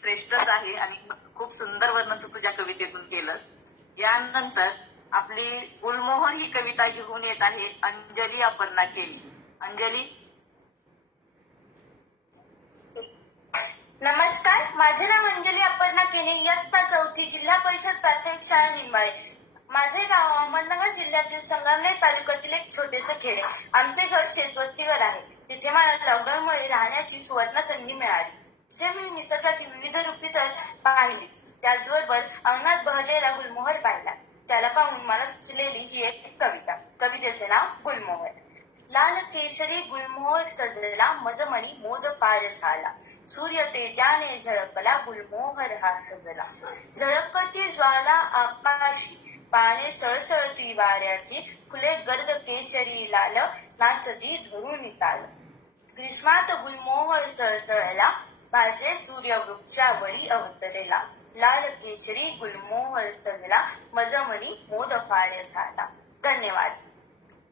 श्रेष्ठच आहे आणि खूप सुंदर वर्णन तू तुझ्या कवितेतून केलंस. यानंतर आपली गुलमोहर ही कविता घेऊन येत आहे अंजली अपर्णा केली. अंजली? नमस्कार माझे नाव अंजली अपर्णा केले इयत्ता चौथी जिल्हा परिषद प्राथमिक शाळा निंबाळे. माझे गाव अहमदनगर जिल्ह्यातील संगमनेर तालुक्यातील एक छोटेसे खेडे आमचे घर शेतवस्तीवर आहे. तिथे मला लॉकडाऊनमुळे राहण्याची सुवर्ण संधी मिळाली. तिथे मी निसर्गाची विविध रूपी तर पाहिलीच त्याचबरोबर अंगणात बहरलेला गुलमोहर पाहिला. त्याला पाहून मला सुचलेली ही एक कविता. कवितेचे नाव गुलमोहर. लाल केशरी गुलमोहर सजला मजमणी मोज फार झाला. सूर्य तेजाने झळकला गुलमोहर हा सजला. झळकती ज्वाला आकाशी पाने सळसळती वाऱ्याची फुले गर्द केशरी लाल नाचती धरून ताल. ग्रीष्मात गुलमोहर सळसळला माझे सूर्य वृक्षावरी अवतरेला लाल केशरी गुलमोहर सजला मजमणी मोद फाळे झाला. धन्यवाद.